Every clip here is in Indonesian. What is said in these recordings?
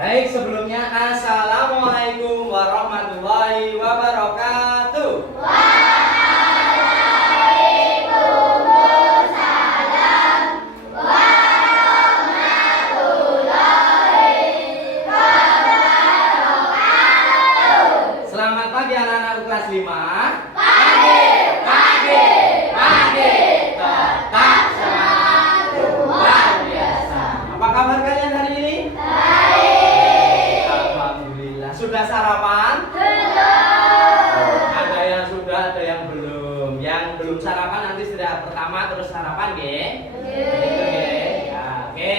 Baik, sebelumnya Assalamualaikum warahmatullahi wabarakatuh. Waalaikumsalam warahmatullahi wabarakatuh. Selamat pagi anak-anak kelas 5. Pagi, tetap semangat luar biasa. Apa kabar kalian hari ini? Baik. Alhamdulillah. Sudah sarapan? Belum. Ada yang sudah, ada yang belum. Yang belum sarapan nanti istirahat pertama terus sarapan, nggih? Gitu, nggih. Ya, oke.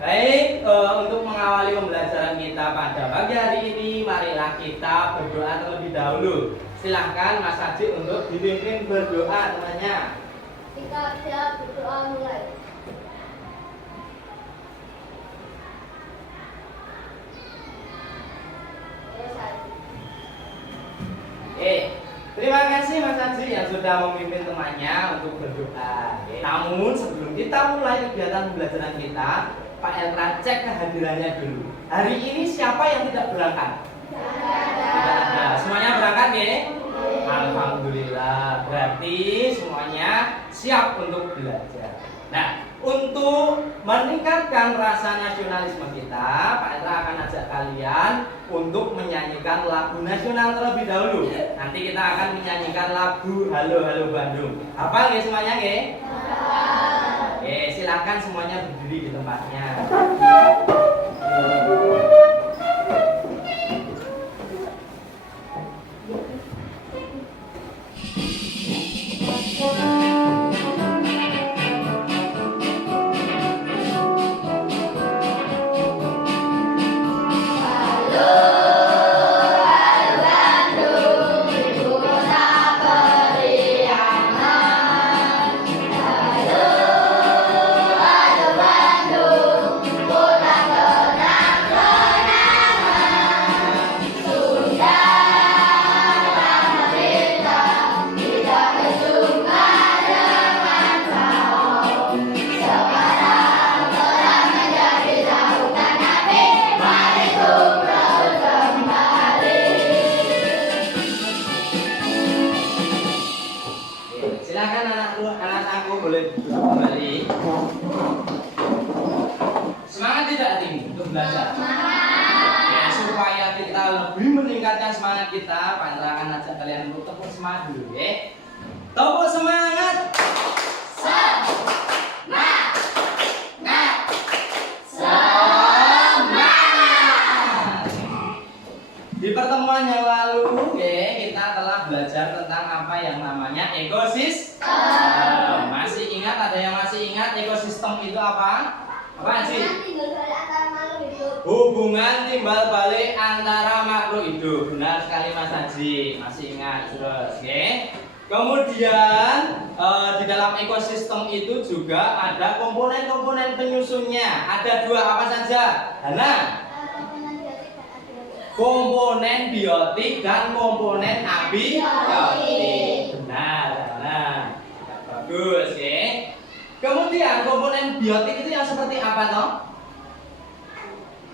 Baik, untuk mengawali pembelajaran kita pada pagi hari ini, marilah kita berdoa terlebih dahulu. Silahkan Mas Haji untuk dipimpin berdoa temannya. Kita siap berdoa mulai. Terima kasih Mas Haji yang sudah memimpin temannya untuk berdoa. Namun sebelum kita mulai kegiatan pembelajaran kita, Pak Elra cek kehadirannya dulu. Hari ini siapa yang tidak berangkat? Tidak ada. Semuanya berangkat ya? Alhamdulillah. Berarti semuanya siap untuk belajar. Nah, untuk meningkatkan rasa nasionalisme kita, Pak Elra akan ajak kalian untuk menyanyikan lagu nasional terlebih dahulu. Nanti kita akan menyanyikan lagu Halo Halo Bandung. Hafal nggih semuanya nggih? Oke, silakan semuanya berdiri di tempatnya. Silakan anak-anakku boleh kembali. Semangat tidak hari ini untuk belajar? Ya, supaya kita lebih meningkatkan semangat kita, Pak Indra akan ajak kalian untuk tepuk semangat dulu ya. Tepuk semangat. Di pertemuan yang lalu, kita telah belajar tentang apa yang namanya ekosistem. Masih ingat? Ada yang masih ingat ekosistem itu apa? Apa sih? Hubungan timbal balik antara makhluk hidup. Benar sekali Mas Haji. Masih ingat terus, oke? Kemudian di dalam ekosistem itu juga ada komponen-komponen penyusunnya. Ada dua, apa saja? Hana? Komponen biotik dan komponen abiotik. Benar, benar. Bagus, oke. Kemudian komponen biotik itu yang seperti apa toh?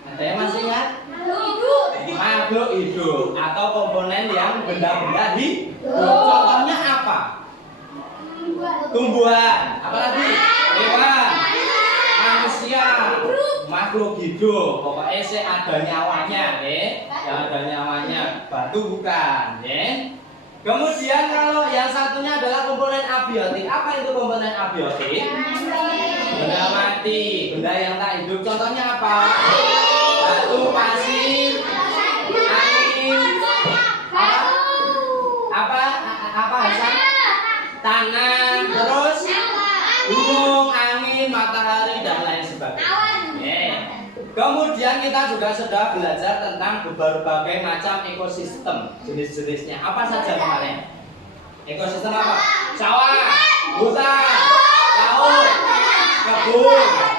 Ada yang masih ingat? Makhluk hidup atau komponen yang benda-benda hidup. Contohnya apa? Tumbuhan. Apalagi? Hewan. Manusia. Makhluk hidup. Pokoknya ada nyawanya, yang ada nyawanya. Batu bukan, Kemudian kalau yang satunya adalah komponen abiotik. Apa itu komponen abiotik? Benda mati, benda yang tak hidup. Contohnya apa? Batu, pasir, angin, apa Hasan? Tanah, terus gunung, angin, matahari dan lain sebagainya. Kemudian kita juga sudah belajar tentang berbagai macam ekosistem, jenis-jenisnya. Apa saja kemarin? Ekosistem apa? Sawah, hutan, laut, kebun,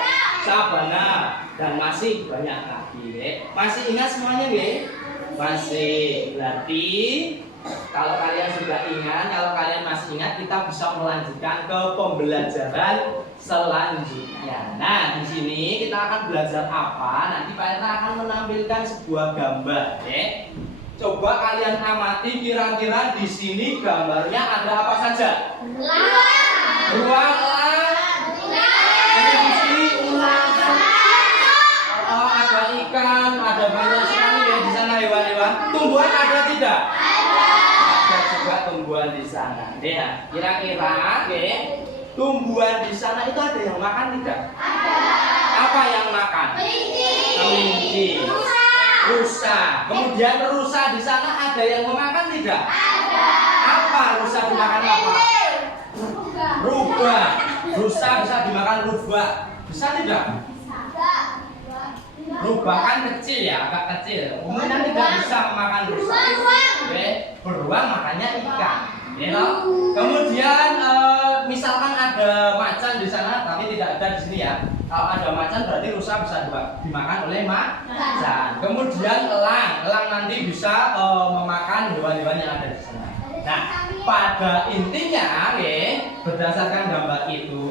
sabana, dan masih banyak lagi. Masih ingat semuanya, nggih? Masih. Berarti Kalau kalian sudah ingat, kalau kalian masih ingat, kita bisa melanjutkan ke pembelajaran selanjutnya. Nah, di sini kita akan belajar apa? Nanti Pak Etra akan menampilkan sebuah gambar, ya. Coba kalian amati kira-kira di sini gambarnya ada apa saja? Ruang televisi, ulang. Oh, ada ikan, ada banyak sekali ya di sana hewan-hewan. Tumbuhan ada tidak? Ada juga tumbuhan di sana. Ya, kira-kira, tumbuhan di sana itu ada yang makan tidak? Apa yang makan? Kelinci. Rusa. Kemudian rusa di sana ada yang memakan tidak? Apa rusa dimakan apa? Rubah. Rusa bisa dimakan rubah. Bisa tidak? Rubah kan kecil ya, agak kecil. Umumnya tidak bisa memakan rusa. Beruang makannya ikan. Kemudian misalkan ada macan di sana, tapi tidak ada di sini ya. Kalau ada macan berarti rusa bisa dimakan oleh macan. Kemudian elang nanti bisa memakan hewan-hewan yang ada di sana. Nah, pada intinya, berdasarkan gambar itu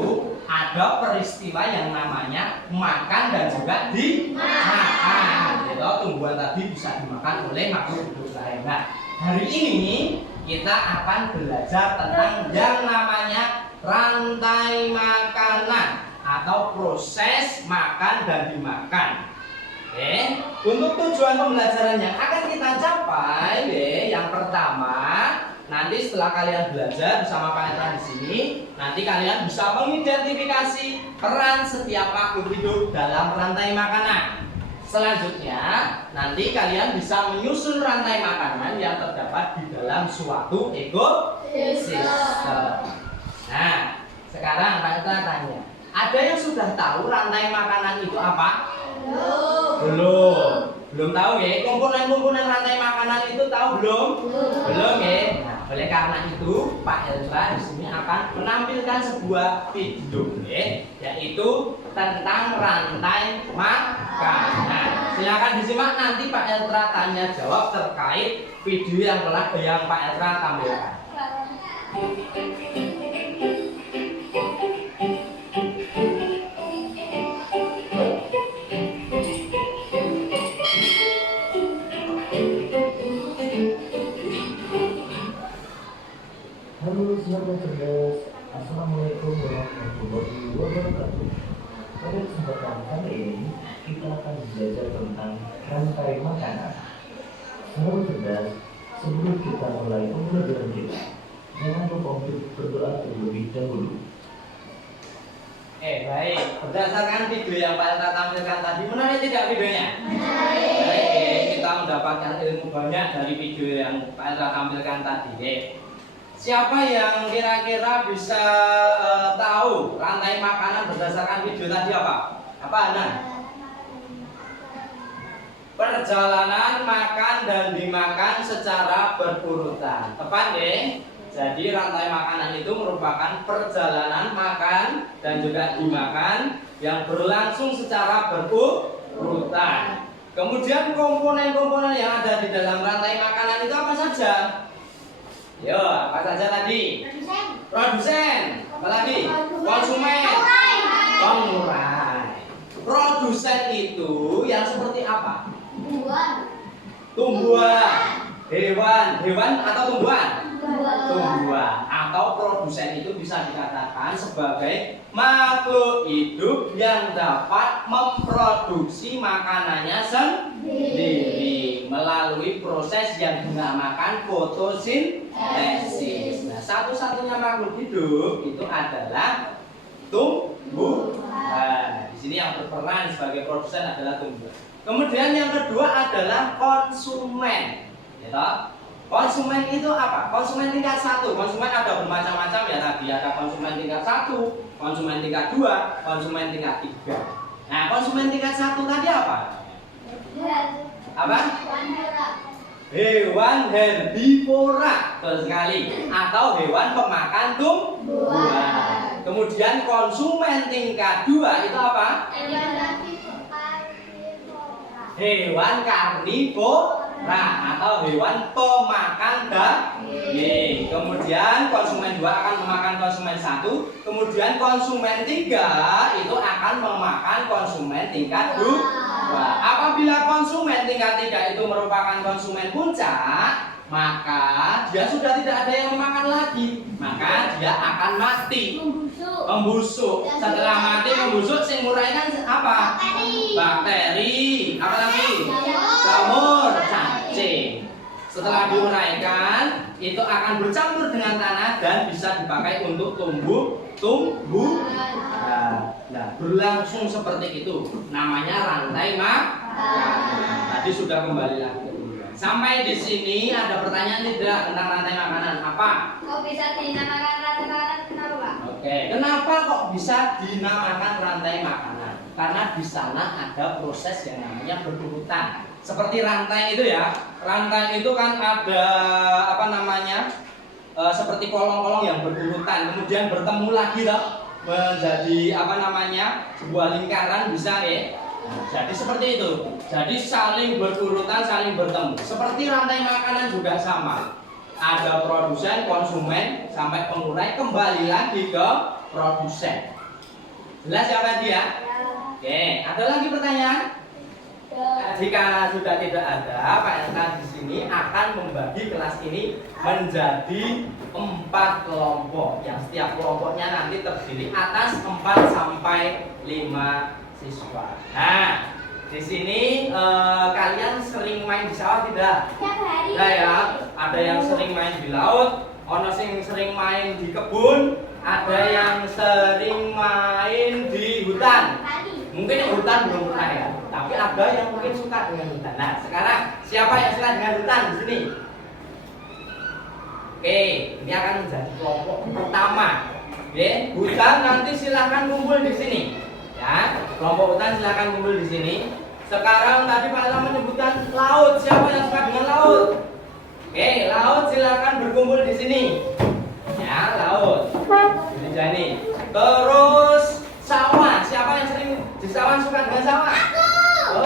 ada peristiwa yang namanya makan dan juga dimakan. Tumbuhan tadi bisa dimakan oleh makhluk hidup lain. Nah, hari ini kita akan belajar tentang yang namanya rantai makanan atau proses makan dan dimakan. Untuk tujuan pembelajaran yang akan kita capai, yang pertama, nanti setelah kalian belajar bersama Pak Etra di sini, nanti kalian bisa mengidentifikasi peran setiap makhluk hidup dalam rantai makanan. Selanjutnya, nanti kalian bisa menyusun rantai makanan yang terdapat di dalam suatu ekosistem. Nah, sekarang Pak Etra tanya, ada yang sudah tahu rantai makanan itu apa? Belum tahu ya? Komponen-komponen rantai makanan itu tahu belum? Belum ya? Nah, oleh karena itu Pak Etra di sini akan menampilkan sebuah video, yaitu tentang rantai makanan. Silakan disimak, nanti Pak Etra tanya jawab terkait video yang Pak Etra tampilkan. Halo sahabat cerdas, Assalamualaikum warahmatullahi wabarakatuh. Pada kesempatan kali ini kita akan belajar tentang rantai makanan. Sahabat cerdas, sebelum kita mulai pembelajaran kita, jangan lupa untuk berdoa terlebih dahulu. Baik, berdasarkan video yang Pak Etra tampilkan tadi, menarik tidak videonya? Menarik. Kita mendapatkan ilmu banyak dari video yang Pak Etra tampilkan tadi. Siapa yang kira-kira bisa tahu rantai makanan berdasarkan video tadi apa? Apa Ana? Perjalanan makan dan dimakan secara berurutan. Tepat ya? Jadi rantai makanan itu merupakan perjalanan makan dan juga dimakan yang berlangsung secara berurutan. Kemudian komponen-komponen yang ada di dalam rantai makanan itu apa saja? Yo, apa saja tadi? Produsen. Apa lagi? Konsumen. Pengurai. Produsen itu yang seperti apa? Tumbuhan. Hewan atau tumbuhan? Tumbuhan. Atau produsen itu bisa dikatakan sebagai makhluk hidup yang dapat memproduksi makanannya sendiri melalui proses yang dinamakan fotosintesis. Nah, satu-satunya makhluk hidup itu adalah tumbuhan. Di sini yang berperan sebagai produsen adalah tumbuhan. Kemudian yang kedua adalah konsumen. Konsumen itu apa? Konsumen tingkat 1. Konsumen ada bermacam-macam ya tadi. Ada konsumen tingkat 1, konsumen tingkat 2, konsumen tingkat 3. Nah, konsumen tingkat 1 tadi apa? Apa? Hewan herbivora, betul sekali. Atau hewan pemakan tumbuhan. Kemudian konsumen tingkat 2 itu apa? Hewan karnivora. atau hewan pemakan daging. Kemudian konsumen 2 akan memakan konsumen 1, kemudian konsumen 3 itu akan memakan konsumen tingkat 2. Apabila konsumen tingkat 3 itu merupakan konsumen puncak, maka dia sudah tidak ada yang memakan lagi, maka dia akan mati. Membusuk. Setelah mati membusuk, sing muraikan apa? Bakteri. Apa lagi? Jamur, cacing. Setelah diuraikan, itu akan bercampur dengan tanah dan bisa dipakai untuk tumbuh. Nah, berlangsung seperti itu. Namanya rantai makanan. Tadi sudah kembali lagi. Sampai di sini ada pertanyaan tidak tentang rantai makanan? Apa? Kok bisa dinamakan rantai makanan? Kenapa, Pak? Oke, kenapa kok bisa dinamakan rantai makanan? Karena di sana ada proses yang namanya berurutan. Seperti rantai itu ya. Rantai itu kan ada apa namanya? Seperti kolong-kolong yang berurutan, kemudian bertemu lagi loh, menjadi apa namanya? Sebuah lingkaran bisa ya. Nah, jadi seperti itu. Jadi saling berurutan, saling bertemu. Seperti rantai makanan juga sama. Ada produsen, konsumen, sampai pengurai kembali lagi ke produsen. Jelas ya tadi ya? Oke, ada lagi pertanyaan? Jika sudah tidak ada, Pak Elka di sini akan membagi kelas ini menjadi 4 kelompok. Yang setiap kelompoknya nanti terdiri atas 4 sampai 5 siswa. Nah, di sini kalian sering main di sawah tidak? Tiap hari. Nah ya, ada yang sering main di laut, ono yang sering main di kebun, ada yang sering main di hutan. Mungkin yang hutan belum pernah ya, tapi ada yang mungkin suka dengan hutan. Nah, sekarang siapa yang suka dengan hutan di sini? Oke, ini akan menjadi kelompok pertama. Oke, hutan nanti silahkan kumpul di sini. Ya, kelompok hutan silahkan kumpul di sini. Sekarang tadi Pak Elka menyebutkan laut. Siapa yang suka dengan laut? Oke, laut silahkan berkumpul di sini. Ya, laut. Jani. Terus sawah. Siapa yang sering di sawah suka dengan sawah?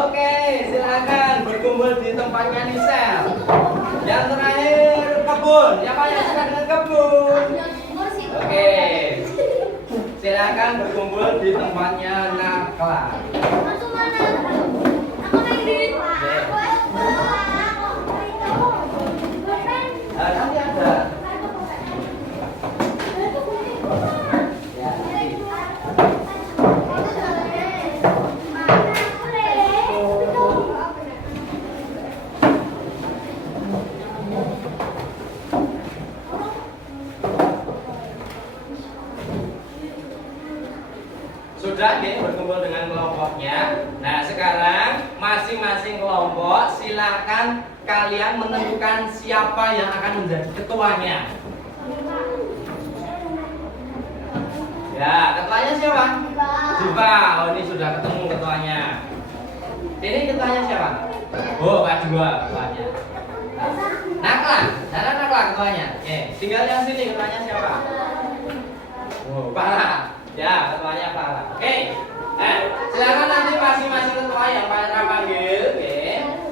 Oke, silakan berkumpul di tempatnya Nisel. Yang terakhir kebun. Siapa yang suka dengan kebun? Oke. Silakan berkumpul di tempatnya Nakla. Masuk mana? Aku main Nanti ada. Sudah ya, berkumpul dengan kelompoknya. Nah, sekarang masing-masing kelompok silakan kalian menentukan siapa yang akan menjadi ketuanya. Ya, ketuanya siapa? Jiva. Oh, ini sudah ketemu ketuanya. Ini ketuanya siapa? Oh, Pak Dua ketuanya. Nakla, Nakla ketuanya. Oke, tinggal yang sini ketuanya siapa? Oh, Pak. Ya, ketuanya Farah. Oke. Nah, silakan nanti masing-masing ketua yang Pak Elka panggil, oke.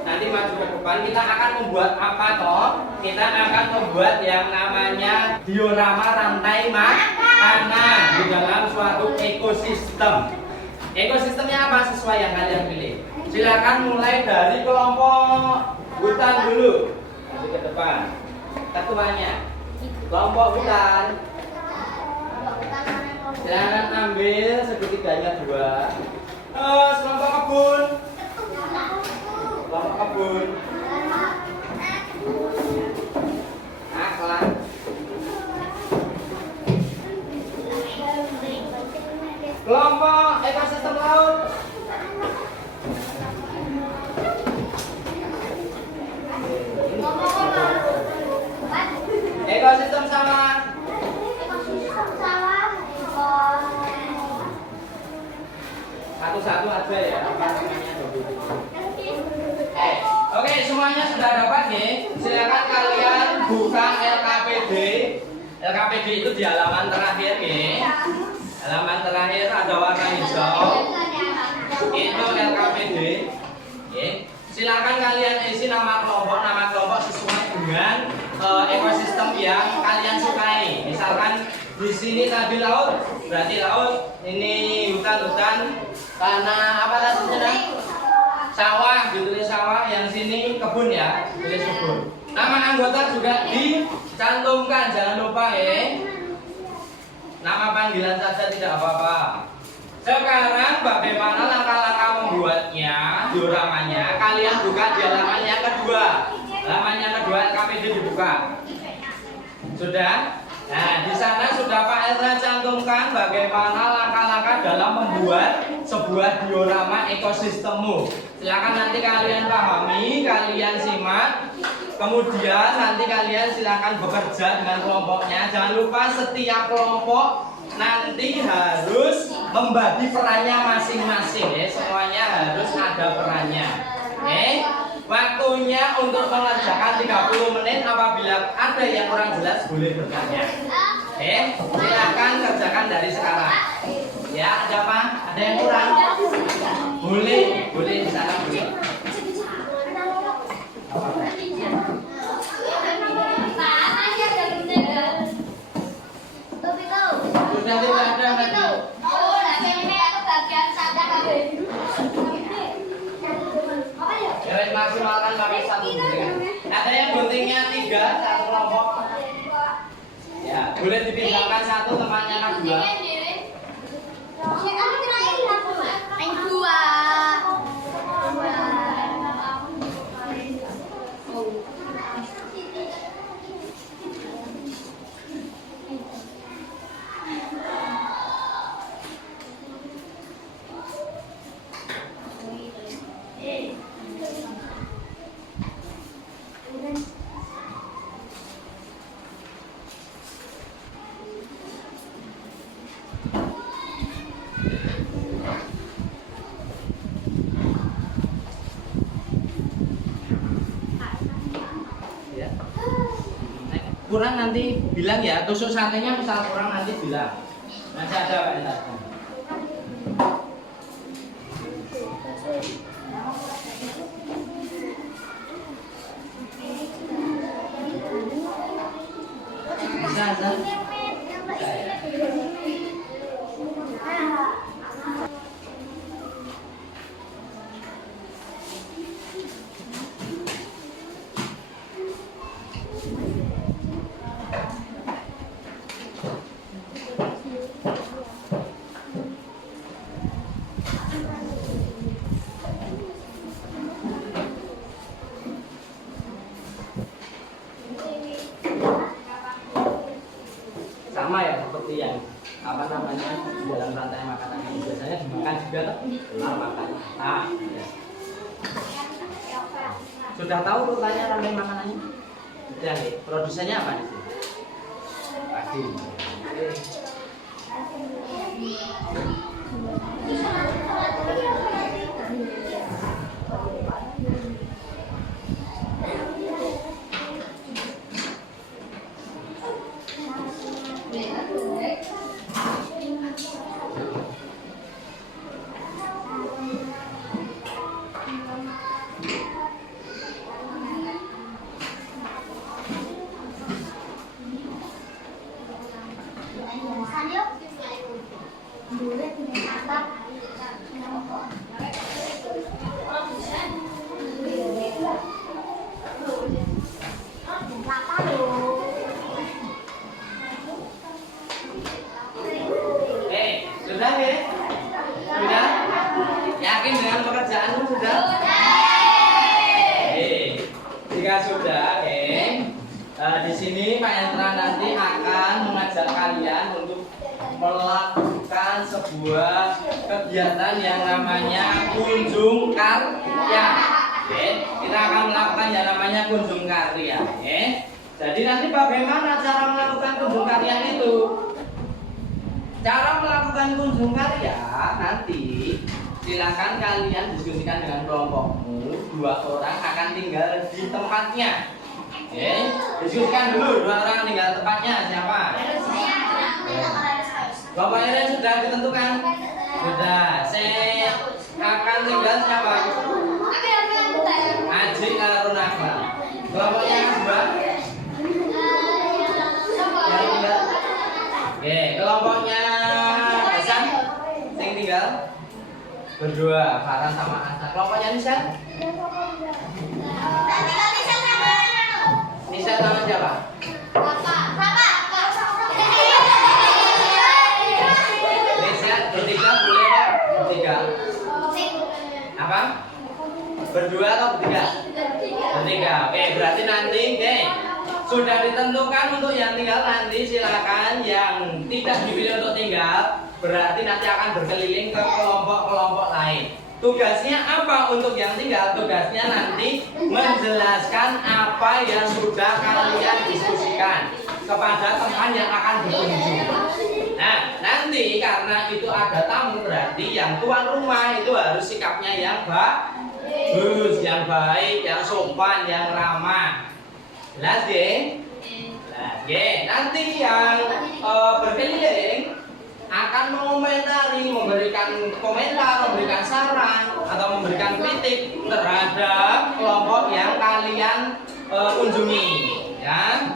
Nanti maju ke depan. Kita akan membuat apa toh? Kita akan membuat yang namanya diorama rantai makanan di dalam suatu ekosistem. Ekosistemnya apa sesuai yang kalian pilih? Silakan mulai dari kelompok hutan dulu. Maju ke depan. Ketuanya. Kelompok hutan. Silakan ambil segitiganya 2. Terus kelompok kebun. Kelompok kebun. Nakla. Kelompok ekosistem laut. Ekosistem sawah. Satu-satu aja ya, apa namanya Oke, semuanya sudah dapat nih. Silakan kalian buka LKPD. LKPD itu di halaman terakhir nih. Halaman terakhir ada warna hijau. Itu LKPD. Oke. Silakan kalian isi nama kelompok sesuai dengan ekosistem yang kalian sukai. Misalkan di sini tadi laut, berarti laut. Ini hutan-hutan. Tanah apa tadi? Sawah, ditulis sawah. Yang sini kebun ya, tulis kebun. Nama anggota juga dicantumkan, jangan lupa ya. Nama panggilan saja tidak apa-apa. Sekarang bagaimana langkah-langkah membuatnya, dioramanya? Kalian buka di halaman yang kedua. Halaman yang kedua LKPD dibuka. Sudah? Nah, di sana sudah Pak Elra cantumkan bagaimana langkah-langkah dalam membuat sebuah diorama ekosistemmu. Silakan nanti kalian pahami, kalian simak. Kemudian nanti kalian silakan bekerja dengan kelompoknya. Jangan lupa setiap kelompok nanti harus membagi perannya masing-masing ya. Semuanya harus ada perannya. Oke? Waktunya untuk mengerjakan 30 menit. Apabila ada yang kurang jelas boleh bertanya. Oke? Silakan kerjakan dari sekarang. Ya, ada apa? Ada yang kurang? Boleh di sana boleh. Sudah tidak ada lagi. Ya, maksimalkan pakai satu gunting. Ada yang guntingnya 3, satu kelompok. Ya, boleh dipindahkan satu temannya kedua. Kurang nanti bilang ya, tusuk satenya misal kurang nanti bilang. Nanti ada Pak Endar. Bisa. Sama ya seperti yang apa namanya di dalam rantai makanan ini biasanya dimakan juga dalam makan. Nah, ya. Sudah tahu urutannya rantai makanannya? Sudah nih. Produsennya apa di sini? Padi. Sudah ya? Sudah? Yakin dengan pekerjaanmu sudah? Jika sudah, di sini Pak Endra nanti akan mengajak kalian untuk melakukan sebuah kegiatan yang namanya kunjung karya. Kita akan melakukan yang namanya kunjung karya. Jadi nanti bagaimana cara melakukan kunjung karya itu? Cara melakukan kunjung karya nanti silakan kalian diskusikan dengan kelompokmu. 2 orang akan tinggal di tempatnya. Diskusikan dulu 2 orang tinggal tempatnya siapa? Bapak Iren sudah ditentukan? Sudah. Saya akan tinggal siapa? Haji karo Nagma. Kelompoknya Nagma. Oke, kelompoknya Hasan sing tinggal berdua, Farhan sama Asa. Kelompoknya Nisa? Nisa sama siapa? Nisa bertiga boleh ya? Bertiga. Apa? Berdua atau bertiga? Bertiga. Oke, berarti nanti, oke. Sudah ditentukan untuk yang tinggal nanti silakan yang tidak dipilih untuk tinggal berarti nanti akan berkeliling ke kelompok-kelompok lain. Tugasnya apa untuk yang tinggal? Tugasnya nanti menjelaskan apa yang sudah kalian diskusikan kepada teman yang akan berkunjung. Nah, nanti karena itu ada tamu berarti yang tuan rumah itu harus sikapnya yang bagus, yang baik, yang sopan, yang ramah. Jelas ya? Jelas ya. Nanti yang berkeliling akan mengomentari, memberikan komentar, memberikan saran atau memberikan kritik terhadap kelompok yang kalian kunjungi. Ya.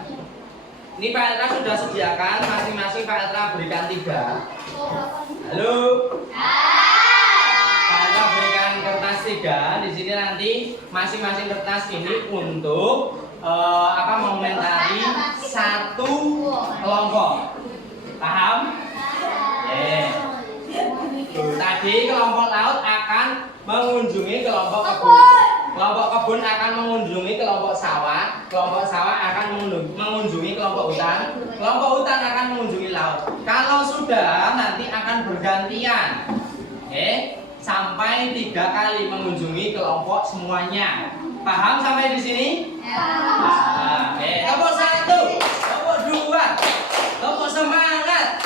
Ini Pak Elka sudah sediakan masing-masing Pak Elka berikan 3. Halo. Pak Elka berikan kertas 3. Di sini nanti masing-masing kertas ini untuk mengomentari satu kelompok. Paham? Tadi kelompok laut akan mengunjungi kelompok kebun. Kelompok kebun akan mengunjungi kelompok sawah. Kelompok sawah akan mengunjungi kelompok hutan. Kelompok hutan akan mengunjungi laut. Kalau sudah nanti akan bergantian. Sampai 3 kali mengunjungi kelompok semuanya. Paham sampai di sini? Nah, kelompok 1, kelompok 2, kelompok semangat.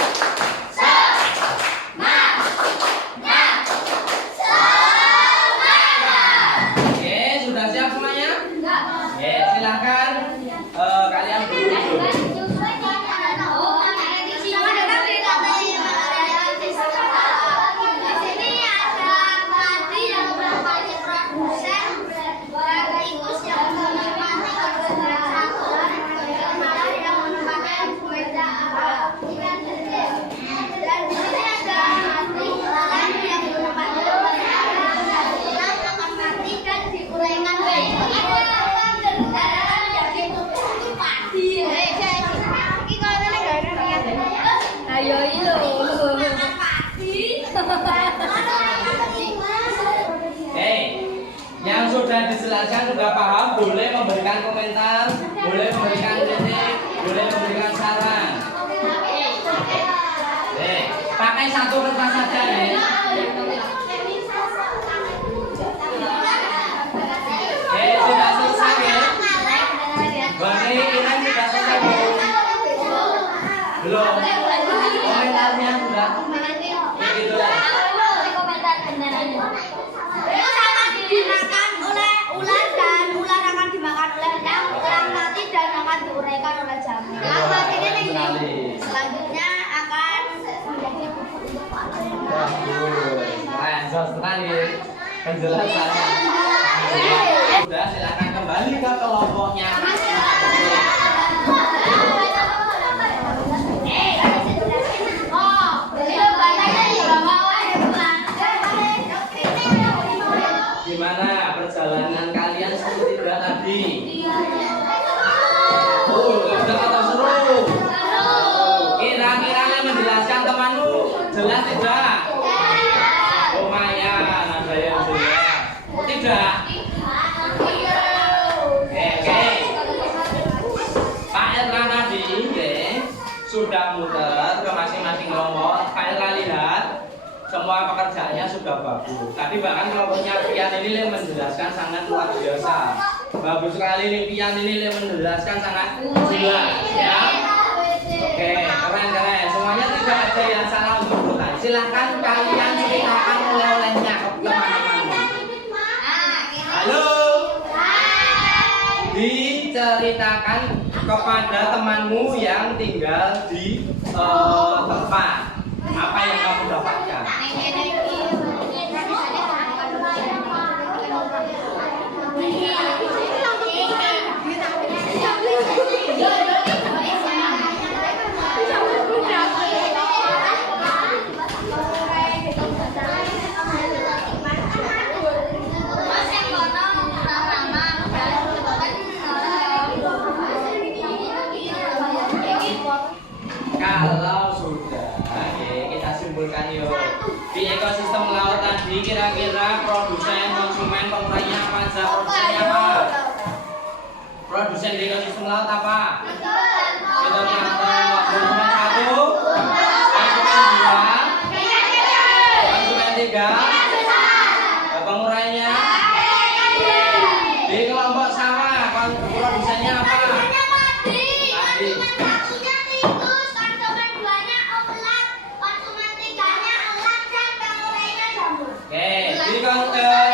Sudah siap semuanya? Silakan kalian berkunjung. Yang sudah dijelaskan sudah paham, boleh memberikan komentar, boleh memberikan kritik, boleh memberikan saran. Pakai satu kertas saja ya. Sudah selesai ya. Bani Iren sudah selesai belum? Belum. Komentarnya sudah. Gitu lah. Dimakan oleh ular dan ular akan dimakan oleh yang mati dan akan diuraikan oleh jamur. Selanjutnya akan menjadi bubuk keren, sekali penjelasannya. Sudah, silakan kembali ke kelompoknya. Gimana perjalanan kalian seperti tidak tadi? Udah atau seru? Kira-kira yang menjelaskan temanmu jelas tidak? Lumayan, ada yang jelas. Tidak? Oke. Pak Elka tadi sudah muter ke masing-masing kelompok. Pak Elka lihat semua pekerjaannya sudah bagus. Tadi bahkan kelompoknya Pian ini menjelaskan sangat luar biasa. Bagus sekali nih Pian ini menjelaskan sangat jelas ya. Oke, keren. Semuanya tidak ada yang salah untuk bertanya. Silahkan kalian ceritakan oleh-olehnya ke teman-temanmu. Halo. Diceritakan kepada temanmu yang tinggal di tempat. Apa yang kamu dapatkan? Kalau sudah, oke, kita simpulkan yuk. Di ekosistem laut tadi kira-kira produsen, konsumen, pengurainya apa aja? Produsennya apa? Produsen di ekosistem laut apa? Kita lihat konsumen 1, konsumen 2, konsumen 3, pengurainya. Di kelompok sawah, produsennya apa? Oke, di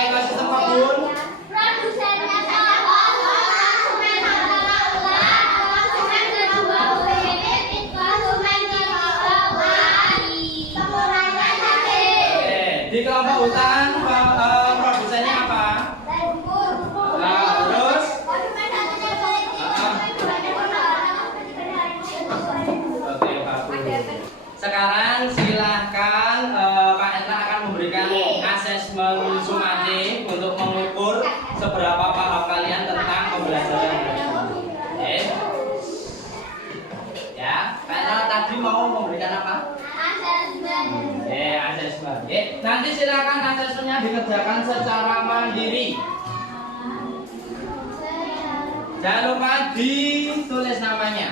ekosistem kebun. Produsennya sama, konsumen antara ulat, konsumen kedua bibit, konsumen ketiga padi, pengurainya sate. Oke, di kelompok hutan produsennya apa? Nah, terus Konsumen satunya baik, konsumen duanya oke, bagus. Sekarang silahkan Pak Endra akan memberikan asesmen sumatif untuk mengukur seberapa paham kalian tentang pembelajaran hari ini. Oke. Ya, Pak Endra tadi mau memberikan apa? Asesmen. Oke, nanti silakan asesmennya dikerjakan secara mandiri. Jangan lupa ditulis namanya.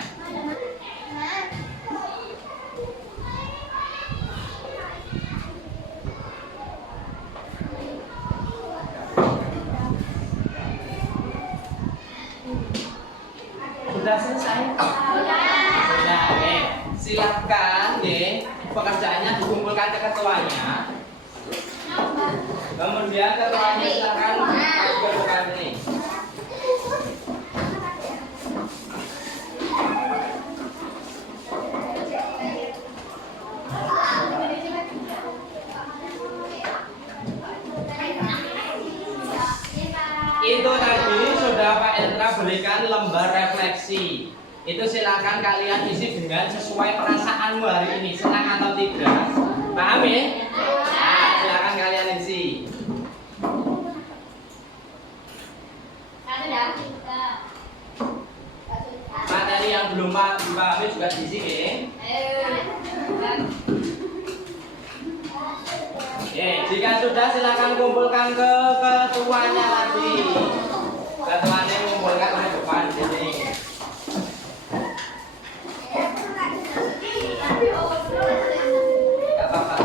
Sudah selesai? Sudah, oke. Silakan nih pekerjaannya dikumpulkan ke ketuanya. Kemudian ketuanya silakan masuk ke depan ini. Itu tadi sudah Pak Endra berikan lembar refleksi. Itu silakan kalian isi dengan sesuai perasaanmu hari ini, senang atau tidak. Paham ya? Nah, silakan kalian isi. Materi yang belum dipahami juga diisi ya. Oke, jika sudah silakan kumpulkan ke ketuanya lagi. Ketuanya mengumpulkan ke depan sini. Gak apa-apa.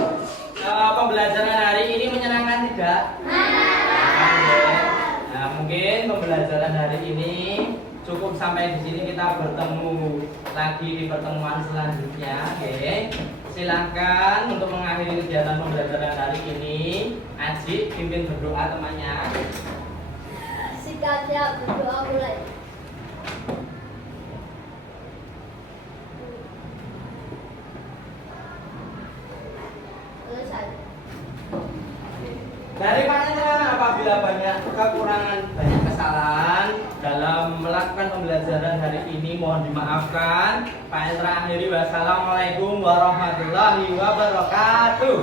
Pembelajaran hari ini menyenangkan tidak? Nah, mungkin pembelajaran hari ini cukup sampai di sini, kita bertemu lagi di pertemuan selanjutnya. Oke. Silahkan untuk mengakhiri kegiatan pembelajaran hari ini, Aji pimpin berdoa temannya. Siap berdoa mulai. Dari Pak Endra, apabila banyak kekurangan, banyak kesalahan dalam melakukan pembelajaran hari ini, mohon dimaafkan. Pak Endra akhiri, wassalamualaikum warahmatullahi wabarakatuh.